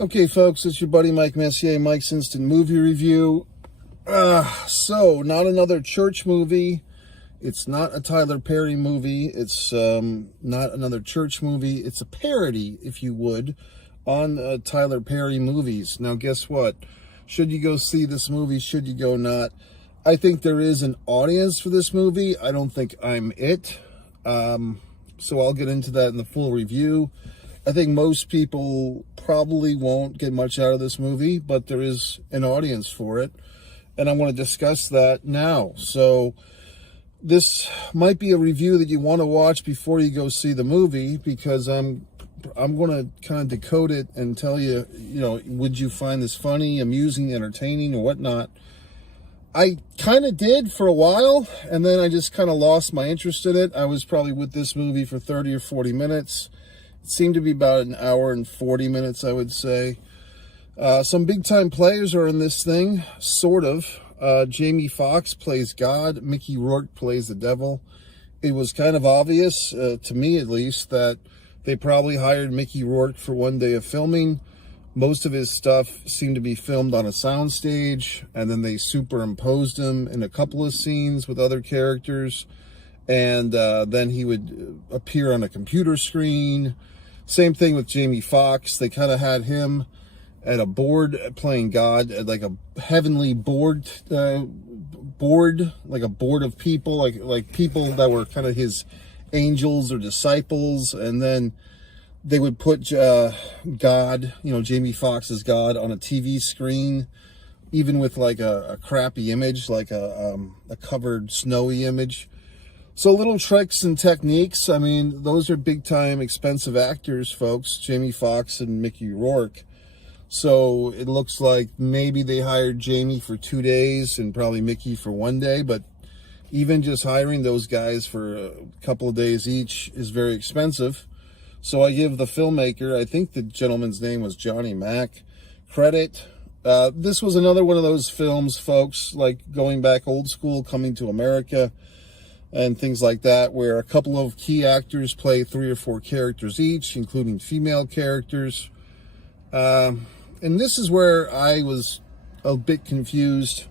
Okay, folks, it's your buddy Mike Messier, Mike's Instant Movie Review. So, not another church movie. It's not a Tyler Perry movie. It's not another church movie. It's a parody, if you would, on Tyler Perry movies. Now, guess what? Should you go see this movie? Should you go not? I think there is an audience for this movie. I don't think I'm it. So I'll get into that in the full review. I think most people probably won't get much out of this movie, but there is an audience for it, and I want to discuss that now. So this might be a review that you want to watch before you go see the movie, because I'm going to kind of decode it and tell you, would you find this funny, amusing, entertaining, or whatnot? I kind of did for a while, and then I just kind of lost my interest in it. I was probably with this movie for 30 or 40 minutes. It seemed to be about an hour and 40 minutes, I would say. Some big-time players are in this thing, sort of. Jamie Foxx plays God. Mickey Rourke plays the devil. It was kind of obvious, to me at least, that they probably hired Mickey Rourke for one day of filming. Most of his stuff seemed to be filmed on a soundstage, and then they superimposed him in a couple of scenes with other characters, and then he would appear on a computer screen. Same thing with Jamie Foxx. They kind of had him at a board playing God, at like a heavenly board, like a board of people, like people that were kind of his angels or disciples, and then they would put God, Jamie Foxx's God, on a TV screen, even with like a crappy image, like a covered snowy image. So little tricks and techniques. I mean, those are big time expensive actors, folks, Jamie Foxx and Mickey Rourke. So it looks like maybe they hired Jamie for 2 days and probably Mickey for 1 day, but even just hiring those guys for a couple of days each is very expensive. So I give the filmmaker, I think the gentleman's name was Johnny Mac, credit. This was another one of those films, folks, like going back old school, Coming to America, and things like that, where a couple of key actors play 3 or 4 characters each, including female characters. And this is where I was a bit confused.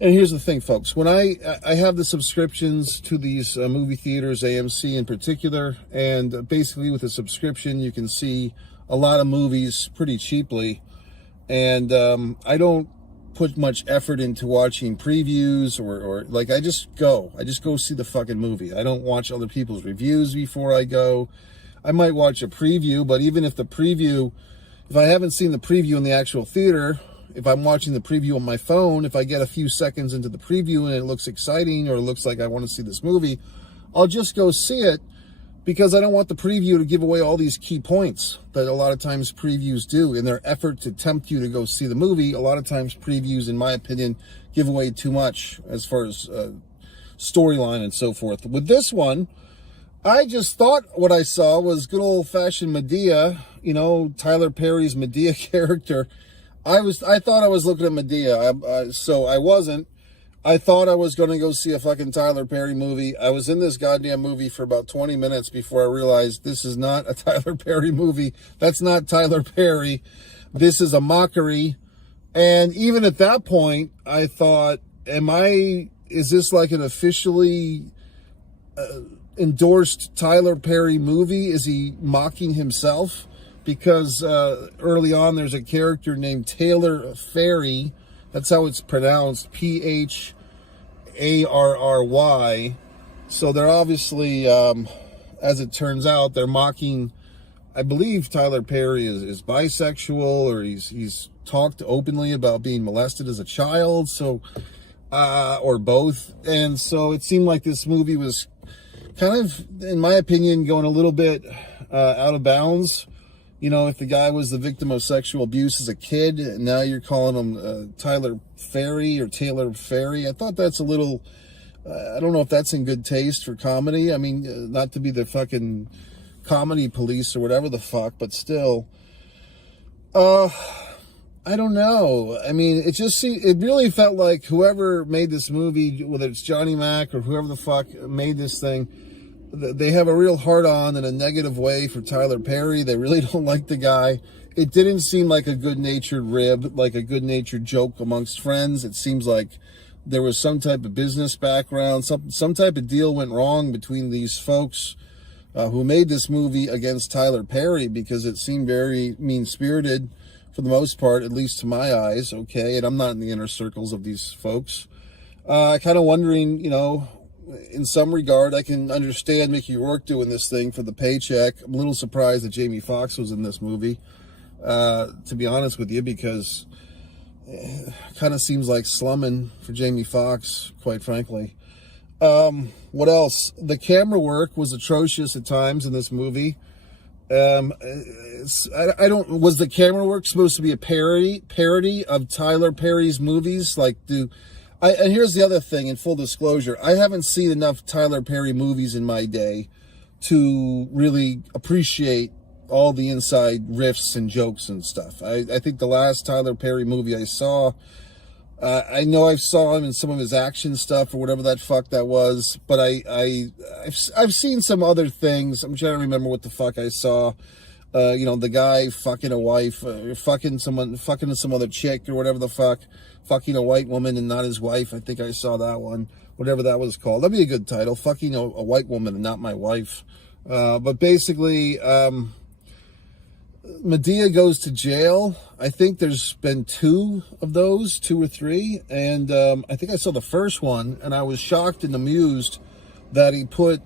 And here's the thing, folks. When I have the subscriptions to these movie theaters, AMC in particular, and basically with a subscription, you can see a lot of movies pretty cheaply. And I don't put much effort into watching previews or like, I just go see the fucking movie. I don't watch other people's reviews before I go. I might watch a preview, but even if if I haven't seen the preview in the actual theater, if I'm watching the preview on my phone, if I get a few seconds into the preview and it looks exciting or it looks like I want to see this movie, I'll just go see it, because I don't want the preview to give away all these key points that a lot of times previews do. In their effort to tempt you to go see the movie, a lot of times previews, in my opinion, give away too much as far as storyline and so forth. With this one, I just thought what I saw was good old-fashioned Madea, Tyler Perry's Madea character. I thought I was looking at Madea, so I wasn't. I thought I was going to go see a fucking Tyler Perry movie. I was in this goddamn movie for about 20 minutes before I realized this is not a Tyler Perry movie. That's not Tyler Perry. This is a mockery. And even at that point, I thought, is this like an officially endorsed Tyler Perry movie? Is he mocking himself? Because early on, there's a character named Taylor Farry. That's how it's pronounced, Pharry. So they're obviously, as it turns out, they're mocking, I believe Tyler Perry is bisexual, or he's talked openly about being molested as a child, so or both. And so it seemed like this movie was kind of, in my opinion, going a little bit out of bounds. If the guy was the victim of sexual abuse as a kid, and now you're calling him Tyler Farry or Taylor Farry, I thought that's a little, I don't know if that's in good taste for comedy. I mean, not to be the fucking comedy police or whatever the fuck, but still, I don't know. I mean, it really felt like whoever made this movie, whether it's Johnny Mac or whoever the fuck made this thing, they have a real hard-on in a negative way for Tyler Perry. They really don't like the guy. It didn't seem like a good-natured rib, like a good-natured joke amongst friends. It seems like there was some type of business background, some type of deal went wrong between these folks who made this movie against Tyler Perry, because it seemed very mean-spirited for the most part, at least to my eyes, okay? And I'm not in the inner circles of these folks. Kind of wondering, you know, in some regard, I can understand Mickey Rourke doing this thing for the paycheck. I'm a little surprised that Jamie Foxx was in this movie, to be honest with you, because it kind of seems like slumming for Jamie Foxx, quite frankly. What else? The camera work was atrocious at times in this movie. Was the camera work supposed to be a parody of Tyler Perry's movies? And here's the other thing, in full disclosure, I haven't seen enough Tyler Perry movies in my day to really appreciate all the inside riffs and jokes and stuff. I think the last Tyler Perry movie I saw, I know I saw him in some of his action stuff or whatever that fuck that was, but I've seen some other things. I'm trying to remember what the fuck I saw. You know, the guy fucking a wife, fucking some other chick or whatever the fuck, fucking a white woman and not his wife. I think I saw that one, whatever that was called. That'd be a good title, fucking a white woman and not my wife. But basically, Madea goes to jail. I think there's been 2 of those, 2 or 3. And I think I saw the first one, and I was shocked and amused that he put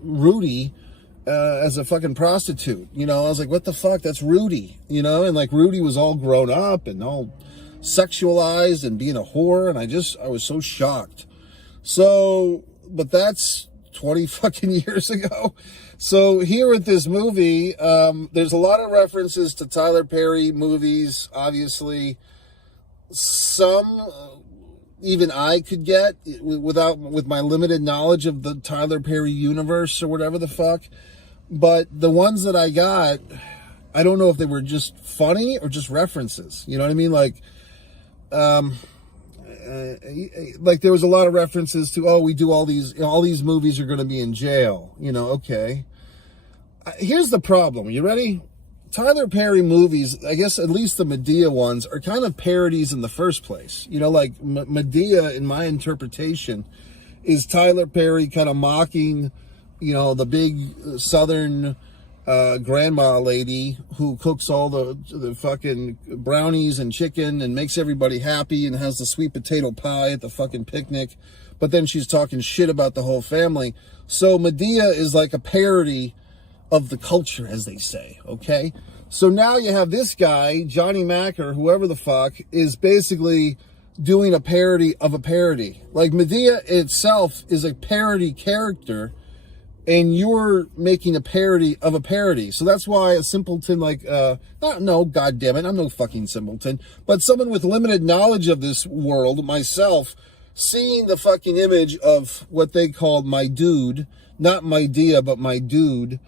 Rudy as a fucking prostitute. You know, I was like, what the fuck? That's Rudy. You know, and like Rudy was all grown up and all sexualized and being a whore, and I was so shocked. So, but that's 20 fucking years ago. So here with this movie, there's a lot of references to Tyler Perry movies, obviously. Some even I could get with my limited knowledge of the Tyler Perry universe or whatever the fuck. But the ones that I got, I don't know if they were just funny or just references. You know what I mean? Like there was a lot of references to, we do all these movies are going to be in jail. You know, okay. Here's the problem. You ready? Tyler Perry movies, I guess at least the Madea ones, are kind of parodies in the first place. You know, like Madea, in my interpretation, is Tyler Perry kind of mocking, you know, the big Southern grandma lady who cooks all the fucking brownies and chicken and makes everybody happy and has the sweet potato pie at the fucking picnic, but then she's talking shit about the whole family. So Madea is like a parody of the culture, as they say, okay? So now you have this guy, Johnny Mack or whoever the fuck, is basically doing a parody of a parody. Like Madea itself is a parody character, and you're making a parody of a parody. So that's why a simpleton like, God damn it, I'm no fucking simpleton, but someone with limited knowledge of this world, myself, seeing the fucking image of what they called my dude, not Madea, but my dude,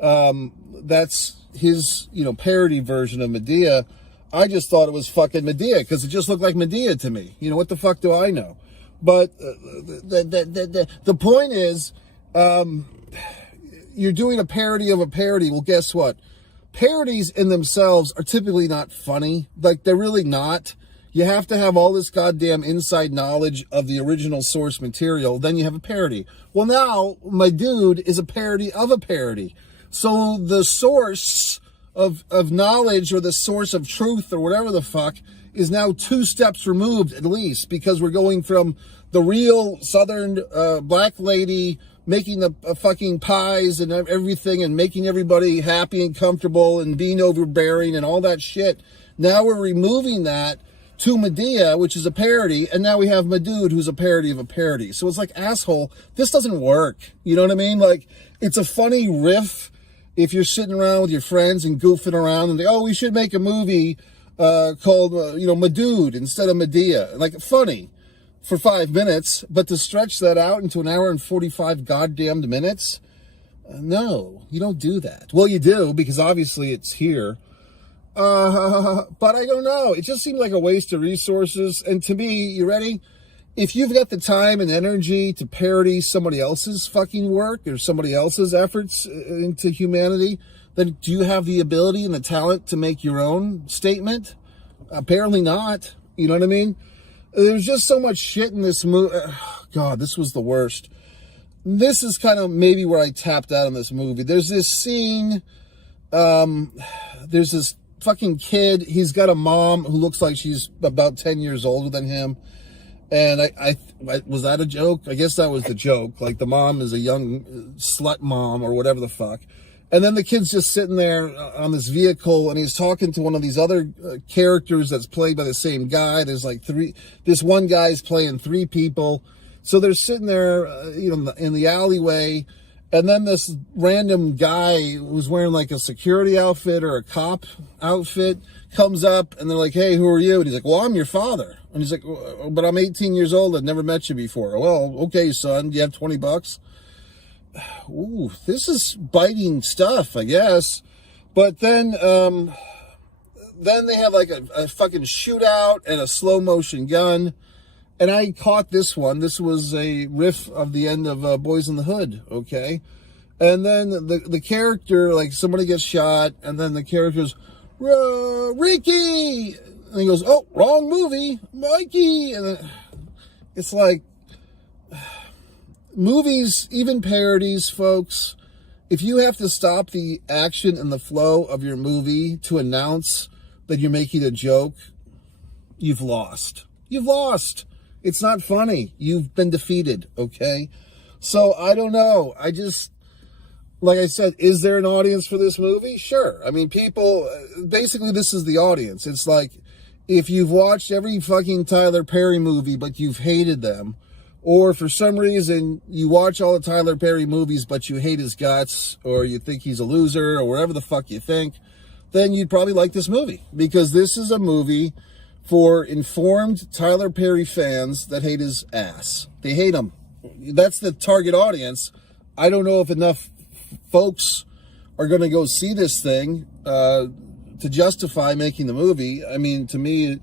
that's his, you know, parody version of Madea. I just thought it was fucking Madea because it just looked like Madea to me. You know, what the fuck do I know? But the point is, you're doing a parody of a parody. Well, guess what? Parodies in themselves are typically not funny. Like, they're really not. You have to have all this goddamn inside knowledge of the original source material. Then you have a parody. Well, now my dude is a parody of a parody. So the source of knowledge or the source of truth or whatever the fuck is now 2 steps removed at least, because we're going from the real Southern black lady making the fucking pies and everything and making everybody happy and comfortable and being overbearing and all that shit. Now we're removing that to Madea, which is a parody, and now we have Madude, who's a parody of a parody. So it's like, asshole, this doesn't work. You know what I mean? Like, it's a funny riff if you're sitting around with your friends and goofing around and they, we should make a movie called, Madude instead of Madea. Like, funny for 5 minutes, but to stretch that out into an hour and 45 goddamned minutes? No, you don't do that. Well, you do, because obviously it's here. But I don't know. It just seemed like a waste of resources. And to me, you ready? if you've got the time and energy to parody somebody else's fucking work or somebody else's efforts into humanity, then do you have the ability and the talent to make your own statement? Apparently not. You know what I mean? There's just so much shit in this movie. God, this was the worst. This is kind of maybe where I tapped out on this movie. There's this scene, there's this fucking kid. He's got a mom who looks like she's about 10 years older than him. And I was that a joke? I guess that was the joke. Like the mom is a young slut mom or whatever the fuck. And then the kid's just sitting there on this vehicle and he's talking to one of these other characters that's played by the same guy. There's like this one guy's playing three people. So they're sitting there, in the alleyway. And then this random guy who's wearing like a security outfit or a cop outfit comes up and they're like, hey, who are you? And he's like, well, I'm your father. And he's like, but I'm 18 years old. I've never met you before. Well, okay, son, do you have $20? Ooh, this is biting stuff, I guess. But then they have like a fucking shootout and a slow motion gun. And I caught this one. This was a riff of the end of Boys in the Hood, okay? And then the character, like somebody gets shot, and then the character goes, Ricky! And he goes, oh, wrong movie, Mikey! And then it's like, movies, even parodies, folks, if you have to stop the action and the flow of your movie to announce that you're making a joke, you've lost. You've lost. It's not funny. You've been defeated, okay? So, I don't know. Like I said, is there an audience for this movie? Sure. I mean, people, basically this is the audience. It's like, if you've watched every fucking Tyler Perry movie, but you've hated them, or for some reason you watch all the Tyler Perry movies, but you hate his guts, or you think he's a loser, or whatever the fuck you think, then you'd probably like this movie. Because this is a movie for informed Tyler Perry fans that hate his ass. They hate him. That's the target audience. I don't know if enough folks are going to go see this thing to justify making the movie. I mean, to me,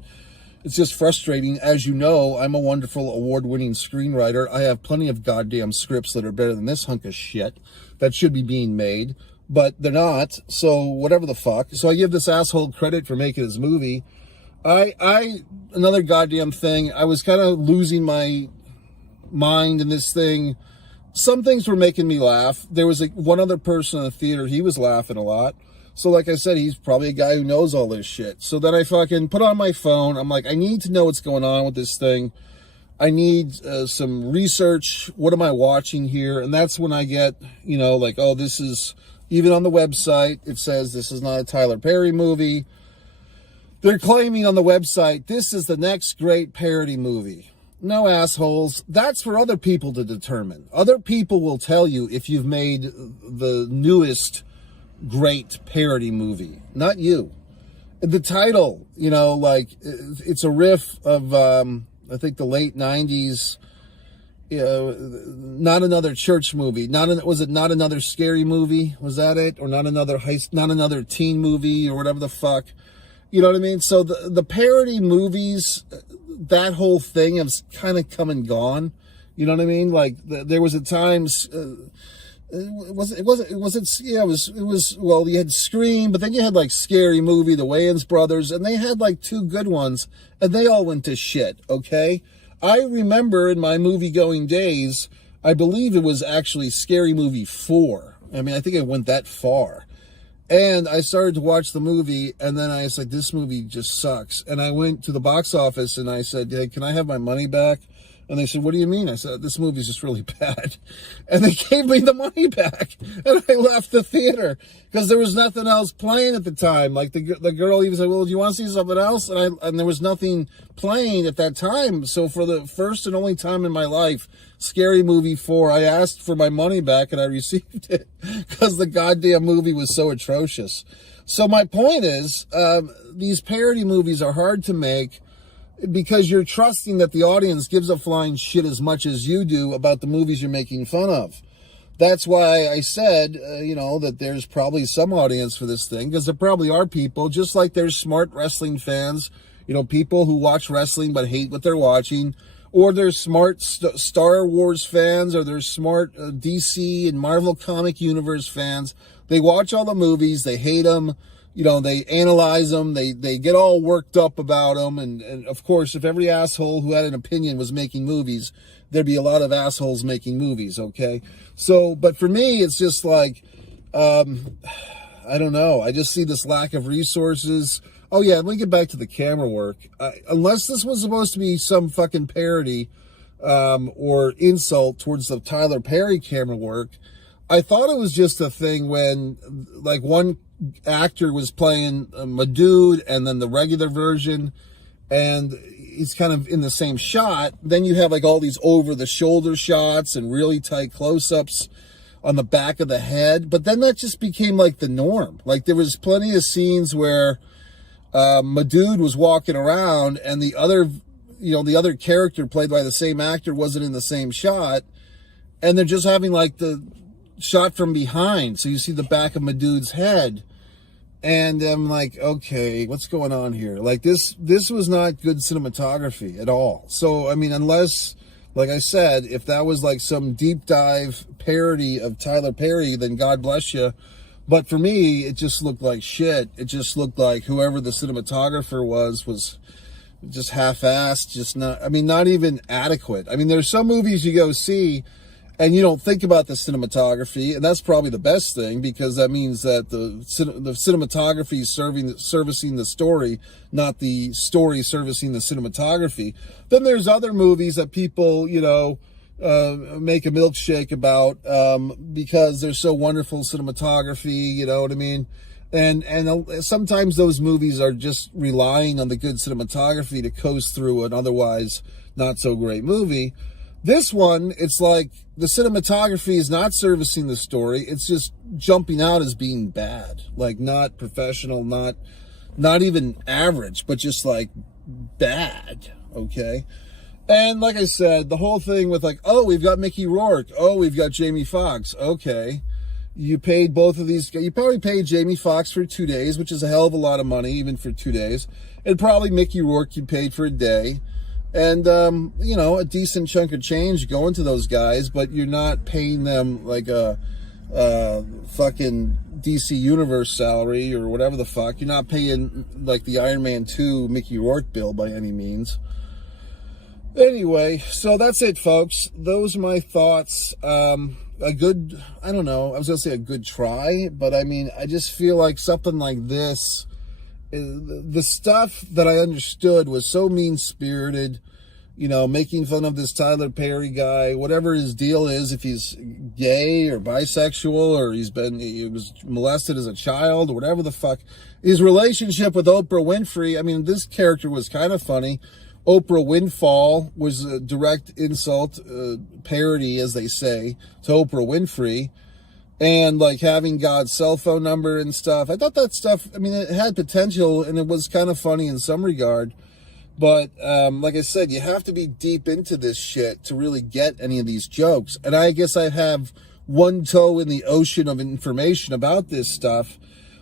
it's just frustrating. As you know, I'm a wonderful award-winning screenwriter. I have plenty of goddamn scripts that are better than this hunk of shit that should be being made, but they're not. So whatever the fuck. So I give this asshole credit for making his movie. Another goddamn thing, I was kind of losing my mind in this thing. Some things were making me laugh. There was one other person in the theater, he was laughing a lot. So like I said, he's probably a guy who knows all this shit. So then I fucking put on my phone. I'm like, I need to know what's going on with this thing. I need some research. What am I watching here? And that's when I get, like, oh, this is, even on the website, it says this is not a Tyler Perry movie. They're claiming on the website, this is the next great parody movie. No, assholes. That's for other people to determine. Other people will tell you if you've made the newest great parody movie, not you. The title, like, it's a riff of, I think the late 90s, Not Another Church Movie. Was it Not Another Scary Movie? Was that it? Or Not Another Teen Movie, or whatever the fuck. You know what I mean? So the parody movies, that whole thing has kind of come and gone. You know what I mean? Like, there was at times, well, you had Scream, but then you had like Scary Movie, the Wayans brothers, and they had like two good ones, and they all went to shit, okay? I remember in my movie-going days, I believe it was actually Scary Movie 4. I mean, I think it went that far. And I started to watch the movie, and then I was like, this movie just sucks. And I went to the box office, and I said, hey, can I have my money back? And they said, what do you mean? I said, this movie's just really bad. And they gave me the money back. And I left the theater because there was nothing else playing at the time. Like the girl even said, well, do you want to see something else? And there was nothing playing at that time. So for the first and only time in my life, Scary Movie 4, I asked for my money back and I received it because the goddamn movie was so atrocious. So my point is, these parody movies are hard to make, because you're trusting that the audience gives a flying shit as much as you do about the movies you're making fun of. That's why I said, that there's probably some audience for this thing, because there probably are people, just like there's smart wrestling fans, people who watch wrestling but hate what they're watching, or they're smart Star Wars fans, or they're smart DC and Marvel Comic Universe fans. They watch all the movies, they hate them, you know, they analyze them, they get all worked up about them, and of course, if every asshole who had an opinion was making movies, there'd be a lot of assholes making movies, okay? So, but for me, it's just like, I don't know, I just see this lack of resources. Oh yeah, let me get back to the camera work. Unless this was supposed to be some fucking parody or insult towards the Tyler Perry camera work, I thought it was just a thing when, like, one actor was playing Madood and then the regular version, and he's kind of in the same shot. Then you have like all these over-the-shoulder shots and really tight close-ups on the back of the head. But then that just became like the norm. Like, there was plenty of scenes where Madood was walking around and the other character played by the same actor wasn't in the same shot, and they're just having like the shot from behind, so you see the back of Madood's head, and I'm like, okay, what's going on here? Like, this was not good cinematography at all. So I mean, unless, like I said, if that was like some deep dive parody of Tyler Perry, then God bless you. But for me, it just looked like shit. It just looked like whoever the cinematographer was just half-assed, just not even adequate. I mean, there's some movies you go see and you don't think about the cinematography, and that's probably the best thing, because that means that the cinematography is servicing the story, not the story servicing the cinematography. Then there's other movies that people, make a milkshake about because they're so wonderful cinematography, you know what I mean? And sometimes those movies are just relying on the good cinematography to coast through an otherwise not so great movie. This one, it's like the cinematography is not servicing the story. It's just jumping out as being bad, like not professional, not even average, but just like bad. Okay. And like I said, the whole thing with like, oh, we've got Mickey Rourke. Oh, we've got Jamie Foxx. Okay. You paid both of these. You probably paid Jamie Foxx for 2 days, which is a hell of a lot of money, even for 2 days. And probably Mickey Rourke you paid for a day. And, a decent chunk of change going to those guys, but you're not paying them like a fucking DC Universe salary or whatever the fuck. You're not paying like the Iron Man 2 Mickey Rourke bill by any means. Anyway, so that's it, folks. Those are my thoughts. A good, I don't know, I was going to say a good try, but I mean, I just feel like something like this, the stuff that I understood was so mean-spirited, making fun of this Tyler Perry guy, whatever his deal is, if he's gay or bisexual, or he was molested as a child, or whatever the fuck. His relationship with Oprah Winfrey, I mean, this character was kind of funny. Oprah Windfall was a direct insult, parody, as they say, to Oprah Winfrey. And like having God's cell phone number and stuff. I thought that stuff, I mean, it had potential and it was kind of funny in some regard. But like I said, you have to be deep into this shit to really get any of these jokes. And I guess I have one toe in the ocean of information about this stuff.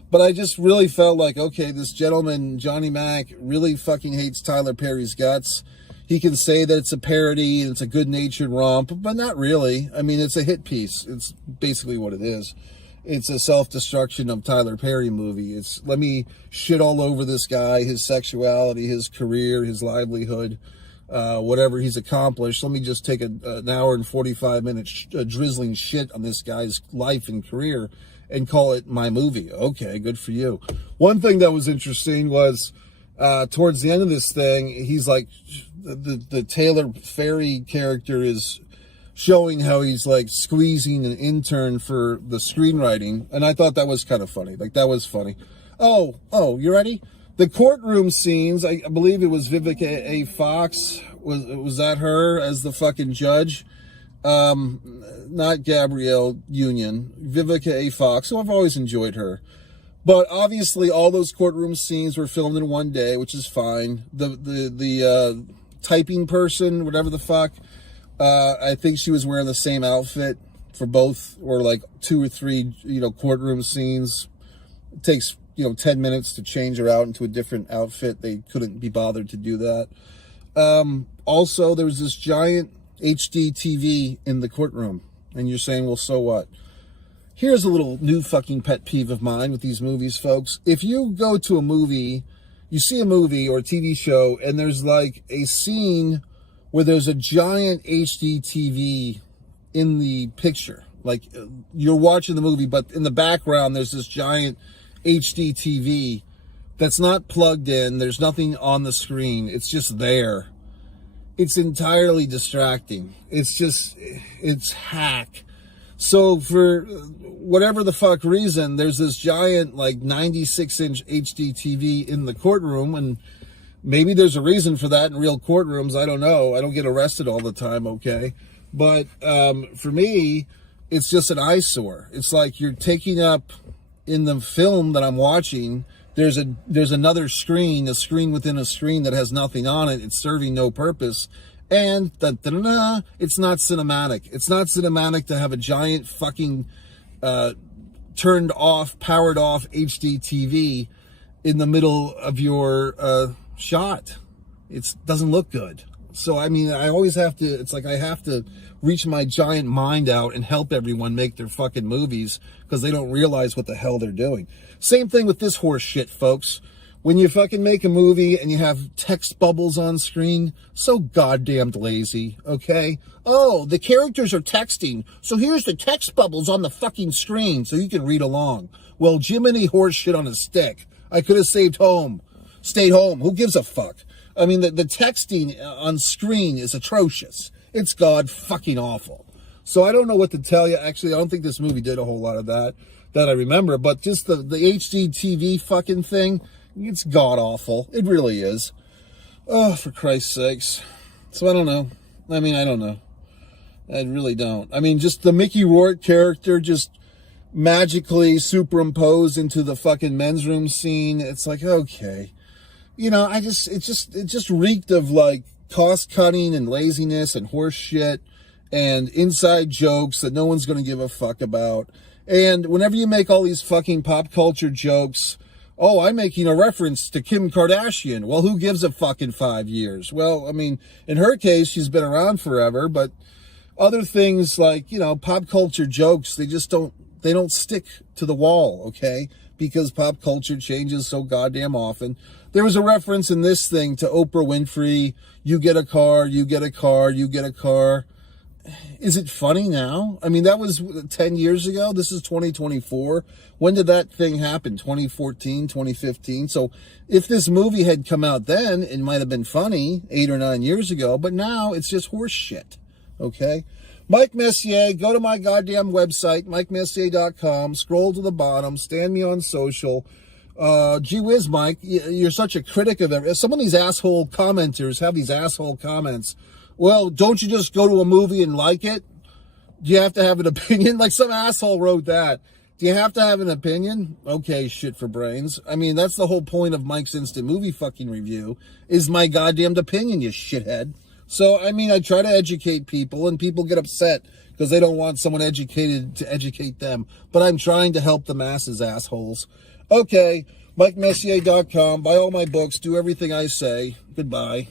But I just really felt like, okay, this gentleman, Johnny Mac, really fucking hates Tyler Perry's guts. He can say that it's a parody and it's a good-natured romp, but not really. I mean, it's a hit piece. It's basically what it is. It's a self-destruction of Tyler Perry movie. It's, let me shit all over this guy, his sexuality, his career, his livelihood, whatever he's accomplished. Let me just take an hour and 45 minutes drizzling shit on this guy's life and career and call it my movie. Okay, good for you. One thing that was interesting was towards the end of this thing, he's like, the Taylor Ferry character is showing how he's like squeezing an intern for the screenwriting. And I thought that was kind of funny. Like, that was funny. Oh, you ready? The courtroom scenes, I believe it was Vivica A. Fox. Was that her as the fucking judge? Not Gabrielle Union, Vivica A. Fox, who I've always enjoyed her. But obviously all those courtroom scenes were filmed in one day, which is fine. The typing person, whatever the fuck, I think she was wearing the same outfit for both, or like 2 or 3, courtroom scenes. It takes, 10 minutes to change her out into a different outfit. They couldn't be bothered to do that. Also, there was this giant HD TV in the courtroom. And you're saying, well, so what? Here's a little new fucking pet peeve of mine with these movies, folks. If you go to a movie, you see a movie or a TV show, and there's like a scene where there's a giant HD TV in the picture. Like, you're watching the movie, but in the background, there's this giant HD TV that's not plugged in. There's nothing on the screen. It's just there. It's entirely distracting. It's hack. So for whatever the fuck reason, there's this giant, like, 96-inch HD TV in the courtroom, and maybe there's a reason for that in real courtrooms. I don't know. I don't get arrested all the time, okay? But for me, it's just an eyesore. It's like you're taking up, in the film that I'm watching, there's another screen, a screen within a screen that has nothing on it. It's serving no purpose. And it's not cinematic. It's not cinematic to have a giant fucking turned off, powered off HD TV in the middle of your shot. It doesn't look good. So, I mean, I always have to, it's like I have to reach my giant mind out and help everyone make their fucking movies because they don't realize what the hell they're doing. Same thing with this horse shit, folks. When you fucking make a movie and you have text bubbles on screen, so goddamn lazy, okay? Oh, the characters are texting, so here's the text bubbles on the fucking screen so you can read along. Well, Jiminy horse shit on a stick. I could have stayed home. Who gives a fuck? I mean, the texting on screen is atrocious. It's god fucking awful. So I don't know what to tell you. Actually, I don't think this movie did a whole lot of that I remember. But just the HD TV fucking thing, it's god awful. It really is. Oh, for Christ's sakes. So I don't know. I mean, I don't know. I really don't. I mean, just the Mickey Rourke character just magically superimposed into the fucking men's room scene. It's like, okay. You know, it just reeked of like cost cutting and laziness and horse shit and inside jokes that no one's going to give a fuck about. And whenever you make all these fucking pop culture jokes, oh, I'm making a reference to Kim Kardashian. Well, who gives a fucking 5 years? Well, I mean, in her case, she's been around forever, but other things like, you know, pop culture jokes, they don't stick to the wall, okay? Because pop culture changes so goddamn often. There was a reference in this thing to Oprah Winfrey. You get a car, you get a car, you get a car. Is it funny now? I mean, that was 10 years ago. This is 2024. When did that thing happen? 2014, 2015. So if this movie had come out then, it might have been funny 8 or 9 years ago. But now it's just horse shit. Okay? Mike Messier, go to my goddamn website, MikeMessier.com. Scroll to the bottom. Stand me on social. Gee whiz, Mike, you're such a critic of it. Some of these asshole commenters have these asshole comments. Well, don't you just go to a movie and like it? Do you have to have an opinion? Like some asshole wrote that. Do you have to have an opinion? Okay, shit for brains. I mean, that's the whole point of Mike's Instant Movie fucking review, is my goddamned opinion, you shithead. So, I mean, I try to educate people, and people get upset because they don't want someone educated to educate them. But I'm trying to help the masses, assholes. Okay, MikeMessier.com. Buy all my books. Do everything I say. Goodbye.